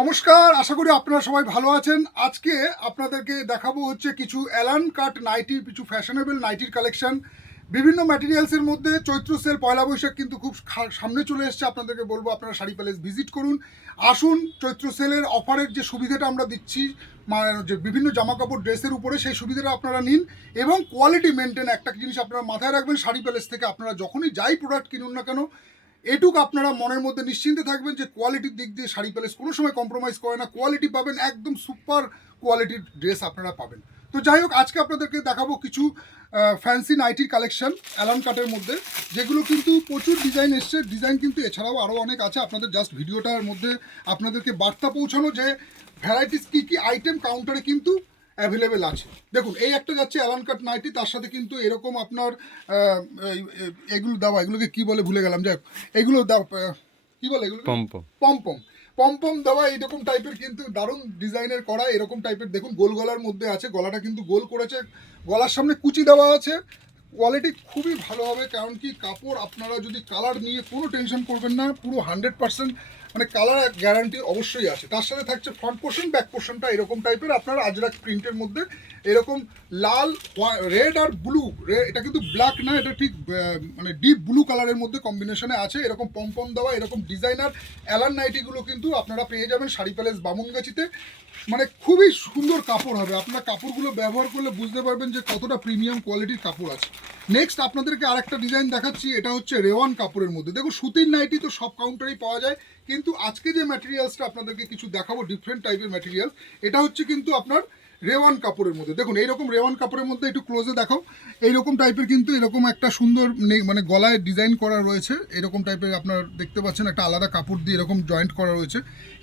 নমস্কার, আশা করি আপনারা সবাই ভালো আছেন। আজকে আপনাদেরকে দেখাবো হচ্ছে কিছু অ্যালান কাট নাইটির, কিছু ফ্যাশনেবল নাইটির কালেকশন। বিভিন্ন ম্যাটেরিয়ালসের মধ্যে চৈত্র সেল, পয়লা বৈশাখ কিন্তু খুব সামনে চলে এসছে। আপনাদেরকে বলবো আপনারা শাড়ি প্যালেস ভিজিট করুন। আসুন, চৈত্র সেলের অফারের যে সুবিধাটা আমরা দিচ্ছি, মানে যে বিভিন্ন জামা কাপড় ড্রেসের উপরে, সেই সুবিধাটা আপনারা নিন এবং কোয়ালিটি মেনটেন। একটা জিনিস আপনারা মাথায় রাখবেন, শাড়ি প্যালেস থেকে আপনারা যখনই যাই প্রোডাক্ট কিনুন না কেন, এটুকু আপনারা মনের মধ্যে নিশ্চিন্তে থাকবেন যে কোয়ালিটির দিক দিয়ে শাড়ি প্যালেস কোনো সময় কম্প্রোমাইজ করে না। কোয়ালিটি পাবেন, একদম সুপার কোয়ালিটির ড্রেস আপনারা পাবেন। তো যাই হোক, আজকে আপনাদেরকে দেখাবো কিছু ফ্যান্সি নাইটির কালেকশন অ্যালান কাটের মধ্যে, যেগুলো কিন্তু প্রচুর ডিজাইন এসছে। ডিজাইন কিন্তু এছাড়াও আরও অনেক আছে। আপনাদের জাস্ট ভিডিওটার মধ্যে আপনাদেরকে বার্তা পৌঁছানো যে ভ্যারাইটিস কী কী আইটেম কাউন্টারে কিন্তু অ্যাভেলেবেল আছে। দেখুন, এই একটা যাচ্ছে অ্যালান কাট নাইটি, তার সাথে কিন্তু এরকম আপনার এগুলো দেওয়া, এগুলোকে কী বলে ভুলে গেলাম, যাই হোক এগুলো কী বলে এগুলো, পম্পম। পমপম। পমপম দেওয়া এইরকম টাইপের কিন্তু দারুণ ডিজাইনের করা, এরকম টাইপের দেখুন গোল গলার মধ্যে আছে। গলাটা কিন্তু গোল করেছে, গলার সামনে কুচি দেওয়া আছে। কোয়ালিটি খুবই ভালো হবে, কারণ কি কাপড় আপনারা যদি কালার নিয়ে কোনো টেনশন করবেন না, পুরো 100% মানে কালার গ্যারান্টি অবশ্যই আছে। তার সাথে থাকছে ফ্রন্ট পোর্শন, ব্যাক পোর্শনটা এরকম টাইপের আপনার আজরাক প্রিন্টের মধ্যে, এরকম লাল, রেড আর ব্লু। এটা কিন্তু ব্ল্যাক না, এটা ঠিক মানে ডিপ ব্লু কালারের মধ্যে কম্বিনেশনে আছে। এরকম পম্পম দেওয়া, এরকম ডিজাইনার অ্যালান নাইটিগুলো কিন্তু আপনারা পেয়ে যাবেন শাড়ি প্যালেস বামুনগাছিতে। মানে খুবই সুন্দর কাপড় হবে, আপনারা কাপড়গুলো ব্যবহার করলে বুঝতে পারবেন যে কতটা প্রিমিয়াম কোয়ালিটির কাপড় আছে। নেক্সট আপনাদেরকে আরেকটা ডিজাইন দেখাচ্ছি, এটা হচ্ছে রেওয়ান কাপড়ের মধ্যে। দেখো, সুতির নাইটি তো সব কাউন্টারেই পাওয়া যায়, কিন্তু আজকে যে ম্যাটেরিয়ালসটা আপনাদেরকে কিছু দেখাবো ডিফারেন্ট টাইপের ম্যাটেরিয়াল, এটা হচ্ছে কিন্তু আপনার রেওয়ান কাপড়ের মধ্যে। দেখুন, এইরকম রেওয়ান কাপড়ের মধ্যে একটু ক্লোজে দেখাও। এইরকম টাইপের কিন্তু এরকম একটা সুন্দর মানে গলায় ডিজাইন করা রয়েছে। এরকম টাইপের আপনার দেখতে পাচ্ছেন, একটা আলাদা কাপড় দিয়ে এরকম জয়েন্ট করা রয়েছে।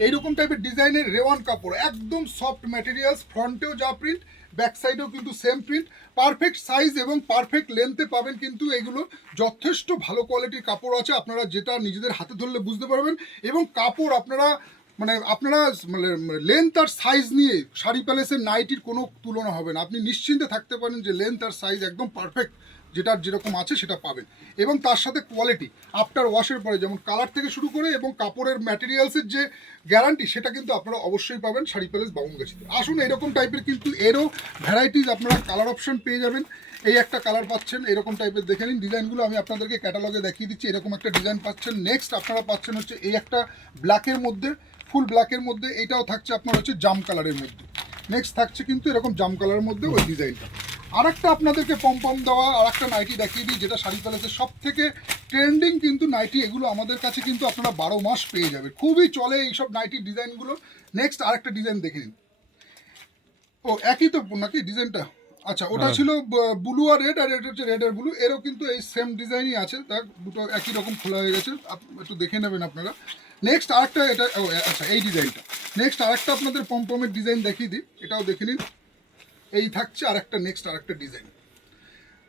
এইরকম টাইপের ডিজাইনের রেওয়ান কাপড়, একদম সফট ম্যাটেরিয়ালস। ফ্রন্টেও যা প্রিন্ট, ব্যাক সাইডেও কিন্তু সেম প্রিন্ট। পারফেক্ট সাইজ এবং পারফেক্ট লেন্থে পাবেন কিন্তু এগুলো। যথেষ্ট ভালো কোয়ালিটির কাপড় আছে, আপনারা যেটা নিজেদের হাতে ধরলে বুঝতে পারবেন। এবং কাপড় আপনারা আপনারা মানে লেন্থ আর সাইজ নিয়ে শাড়ি প্যালেসের নাইটির কোনো তুলনা হবে না। আপনি নিশ্চিন্তে থাকতে পারেন যে লেন্থ আর সাইজ একদম পারফেক্ট, যেটার যেরকম আছে সেটা পাবেন। এবং তার সাথে কোয়ালিটি আফটার ওয়াশের পরে, যেমন কালার থেকে শুরু করে এবং কাপড়ের ম্যাটেরিয়ালসের যে গ্যারান্টি, সেটা কিন্তু আপনারা অবশ্যই পাবেন শাড়ি প্যালেস বামুনগাছিতে। আসুন, এরকম টাইপের কিন্তু এরও ভ্যারাইটিস আপনারা কালার অপশন পেয়ে যাবেন। এই একটা কালার পাচ্ছেন, এরকম টাইপের দেখে নিন। ডিজাইনগুলো আমি আপনাদেরকে ক্যাটালগে দেখিয়ে দিচ্ছি। এরকম একটা ডিজাইন পাচ্ছেন। নেক্সট আপনারা পাচ্ছেন হচ্ছে এই একটা ব্ল্যাকের মধ্যে, ফুল ব্ল্যাকের মধ্যে। এইটাও থাকছে আপনার হচ্ছে জাম কালারের মধ্যে। নেক্সট থাকছে কিন্তু এরকম জাম কালারের মধ্যে ওই ডিজাইনটা। আর একটা আপনাদেরকে পম্পম দেওয়া আর একটা নাইটি দেখিয়ে দিই, যেটা শাড়ি প্যালেসের সব থেকে ট্রেন্ডিং কিন্তু নাইটি। এগুলো আমাদের কাছে কিন্তু আপনারা 12 মাস পেয়ে যাবেন, খুবই চলে এইসব নাইটির ডিজাইনগুলো। নেক্সট আরেকটা ডিজাইন দেখে নিন। ও একই তো নাকি ডিজাইনটা? আচ্ছা, ওটা ছিল ব্লু আর রেড, আর এটা হচ্ছে রেড আর ব্লু। এরও কিন্তু এই সেম ডিজাইনই আছে, তার দুটো একই রকম খোলা হয়ে গেছে, একটু দেখে নেবেন আপনারা। নেক্সট আরেকটা, এটা আচ্ছা এই ডিজাইনটা। নেক্সট আরেকটা আপনাদের পম্পমের ডিজাইন দেখিয়ে দিই, এটাও দেখে নিন। এই থাকছে আরেকটা, নেক্সট আরেকটা ডিজাইন।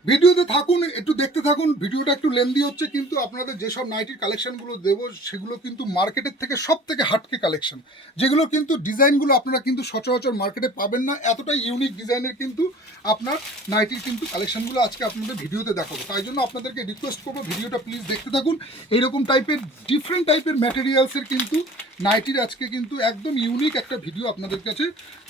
ভিডিওতে থাকুন, একটু দেখতে থাকুন। ভিডিওটা একটু লেন্দি হচ্ছে, কিন্তু আপনাদের যেসব নাইটির কালেকশনগুলো দেবো সেগুলো কিন্তু মার্কেটের থেকে সব থেকে হাটকে কালেকশন, যেগুলো কিন্তু ডিজাইনগুলো আপনারা কিন্তু সচরাচর মার্কেটে পাবেন না। এতটাই ইউনিক ডিজাইনের কিন্তু আপনার নাইটির কিন্তু কালেকশনগুলো আজকে আপনাদের ভিডিওতে দেখাবো। তাই জন্য আপনাদেরকে রিকোয়েস্ট করবো, ভিডিওটা প্লিজ দেখতে থাকুন। এইরকম টাইপের ডিফারেন্ট টাইপের ম্যাটেরিয়ালসের কিন্তু নাইটির আজকে কিন্তু একদম ইউনিক একটা ভিডিও আপনাদের কাছে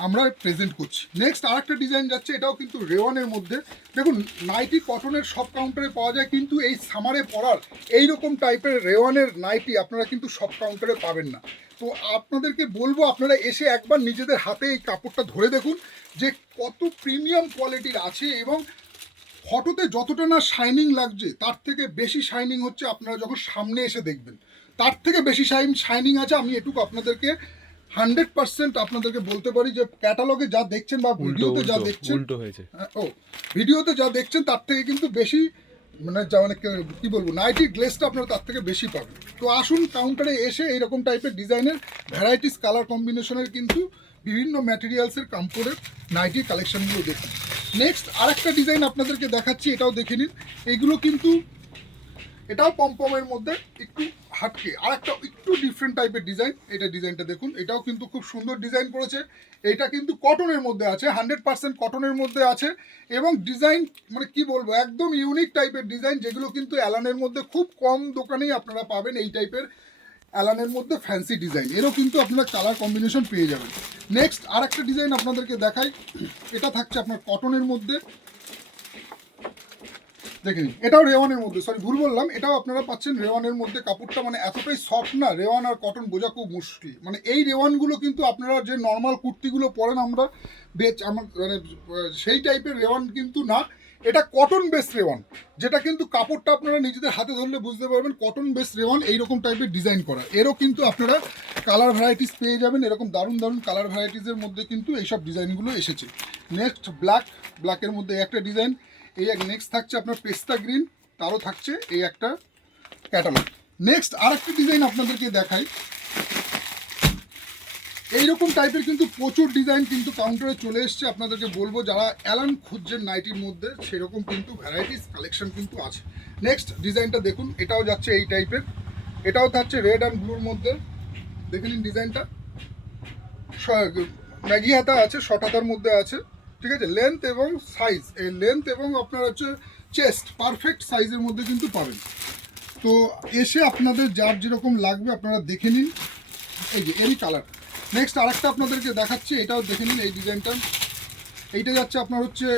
আমরা প্রেজেন্ট করছি। নেক্সট আরেকটা ডিজাইন যাচ্ছে, এটাও কিন্তু রেওয়ানের মধ্যে। দেখুন, নাইটি কটনের সব কাউন্টারে পাওয়া যায়, কিন্তু এই সামারে পরার এইরকম টাইপের রেওয়ানের নাইটি আপনারা কিন্তু সব কাউন্টারে পাবেন না। তো আপনাদেরকে বলবো, আপনারা এসে একবার নিজেদের হাতে এই কাপড়টা ধরে দেখুন যে কত প্রিমিয়াম কোয়ালিটির আছে। এবং ফটোতে যতটা না শাইনিং লাগছে, তার থেকে বেশি শাইনিং হচ্ছে আপনারা যখন সামনে এসে দেখবেন, তার থেকে বেশি শাইনিং আছে। আমি এটুকু আপনাদেরকে 100% আপনাদেরকে বলতে পারি যে ক্যাটালগে যা দেখছেন বা ভিডিওতে যা দেখছেন, উল্টো হয়েছে। ভিডিওতে যা দেখছেন তার থেকে কিন্তু বেশি, মানে যা মানে কী বলবো, নাইটির গ্লেসটা আপনারা তার থেকে বেশি পাবেন। তো আসুন, কাউন্টারে এসে এইরকম টাইপের ডিজাইনের ভ্যারাইটিস কালার কম্বিনেশনের কিন্তু বিভিন্ন ম্যাটেরিয়ালসের কাপড়ের নাইটির কালেকশনগুলো দেখুন। নেক্সট আরেকটা ডিজাইন আপনাদেরকে দেখাচ্ছি, এটাও দেখে নিন। এগুলো কিন্তু এটাও পম্পমের মধ্যে একটু হাটকে, আর একটা একটু ডিফারেন্ট টাইপের ডিজাইন। এটা ডিজাইনটা দেখুন, এটাও কিন্তু খুব সুন্দর ডিজাইন করেছে। এটা কিন্তু কটনের মধ্যে আছে, 100% কটনের মধ্যে আছে। এবং ডিজাইন মানে কি বলবো, একদম ইউনিক টাইপের ডিজাইন, যেগুলো কিন্তু অ্যালানের মধ্যে খুব কম দোকানেই আপনারা পাবেন এই টাইপের। অ্যালানের মধ্যে ফ্যান্সি ডিজাইন, এরও কিন্তু আপনারা কালার কম্বিনেশন পেয়ে যাবেন। নেক্সট আর একটা ডিজাইন আপনাদেরকে দেখাই, এটা থাকছে আপনার কটনের মধ্যে, দেখে নিন, এটাও রেওয়ানের মধ্যে, সরি ভুল বললাম, এটাও আপনারা পাচ্ছেন রেওয়ানের মধ্যে। কাপড়টা মানে এতটাই সফট না, রেওয়ান আর কটন বোঝা খুব মুশকিল। মানে এই রেওয়ানগুলো কিন্তু আপনারা যে নর্মাল কুর্তিগুলো পরেন আমরা আমার মানে সেই টাইপের রেওয়ান কিন্তু না, এটা কটন বেস রেওয়ান, যেটা কিন্তু কাপড়টা আপনারা নিজেদের হাতে ধরলে বুঝতে পারবেন কটন বেস রেওয়ান এইরকম টাইপের ডিজাইন করা। এরও কিন্তু আপনারা কালার ভ্যারাইটিস পেয়ে যাবেন, এরকম দারুণ দারুণ কালার ভ্যারাইটিসের মধ্যে কিন্তু এইসব ডিজাইনগুলো এসেছে। নেক্সট ব্ল্যাকের মধ্যে একটা ডিজাইন, এই এক নেক্সট থাকছে আপনার পেস্তা গ্রিন, তারও থাকছে এই একটা ক্যাটালগ। নেক্সট আর একটা ডিজাইন আপনাদেরকে দেখাই, এইরকম টাইপের কিন্তু প্রচুর ডিজাইন কিন্তু কাউন্টারে চলে এসছে। আপনাদেরকে বলবো যারা অ্যালান খুঁজছেন নাইটির মধ্যে, সেরকম কিন্তু ভ্যারাইটিস কালেকশন কিন্তু আছে। নেক্সট ডিজাইনটা দেখুন, এটাও যাচ্ছে এই টাইপের, এটাও থাকছে রেড অ্যান্ড ব্লুর মধ্যে, দেখে নিন ডিজাইনটা, ম্যাগি হাতা আছে, শর্ট হাতার মধ্যে আছে, ঠিক আছে। লেন্থ এবং সাইজ, এই লেন্থ এবং আপনার হচ্ছে চেস্ট পারফেক্ট সাইজের মধ্যে কিন্তু পাবেন। তো এসে আপনাদের যার যেরকম লাগবে আপনারা দেখে নিন, এই যে এরই কালার। নেক্সট আরেকটা আপনাদেরকে দেখাচ্ছি, এটাও দেখে নিন এই ডিজাইনটা, এইটা যাচ্ছে আপনার হচ্ছে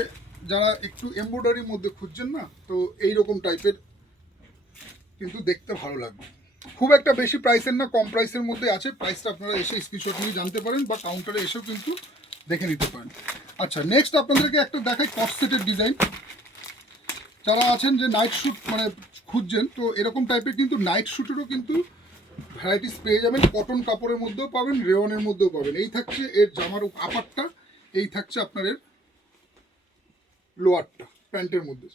যারা একটু এমব্রয়ডারির মধ্যে খুঁজছেন না, তো এইরকম টাইপের কিন্তু দেখতে ভালো লাগবে। খুব একটা বেশি প্রাইসের না, কম প্রাইসের মধ্যে আছে, প্রাইসটা আপনারা এসে স্ক্রিনশট নিয়ে জানতে পারেন বা কাউন্টারে এসেও কিন্তু দেখে নিতে পারেন। আচ্ছা নেক্সট আপনাদেরকে একটা দেখাই কট সেটের ডিজাইন, যারা আছেন যে নাইট শ্যুট মানে খুঁজছেন, তো এরকম টাইপের কিন্তু নাইট শ্যুটেরও কিন্তু ভ্যারাইটিস পেয়ে যাবেন, কটন কাপড়ের মধ্যেও পাবেন, রেওয়ানের মধ্যেও পাবেন। এই থাকছে এর জামার আপারটা, এই থাকছে আপনার এর লোয়ারটা প্যান্টের মধ্যে,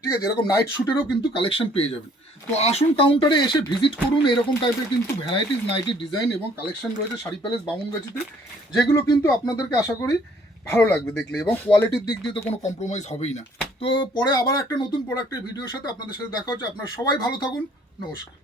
ঠিক আছে। এরকম নাইট শ্যুটেরও কিন্তু কালেকশন পেয়ে যাবেন। তো আসুন কাউন্টারে এসে ভিজিট করুন, এরকম টাইপের কিন্তু ভ্যারাইটিস নাইটির ডিজাইন এবং কালেকশন রয়েছে শাড়ি প্যালেস বামুনগাছিতে, যেগুলো কিন্তু আপনাদেরকে আশা করি ভালো লাগবে দেখলে, এবং কোয়ালিটির দিক দিয়ে তো কোনো কম্প্রোমাইজ হবেই না। তো পরে আবার একটা নতুন প্রোডাক্টের ভিডিওর সাথে আপনাদের সাথে দেখা হচ্ছে। আপনারা সবাই ভালো থাকুন, নমস্কার।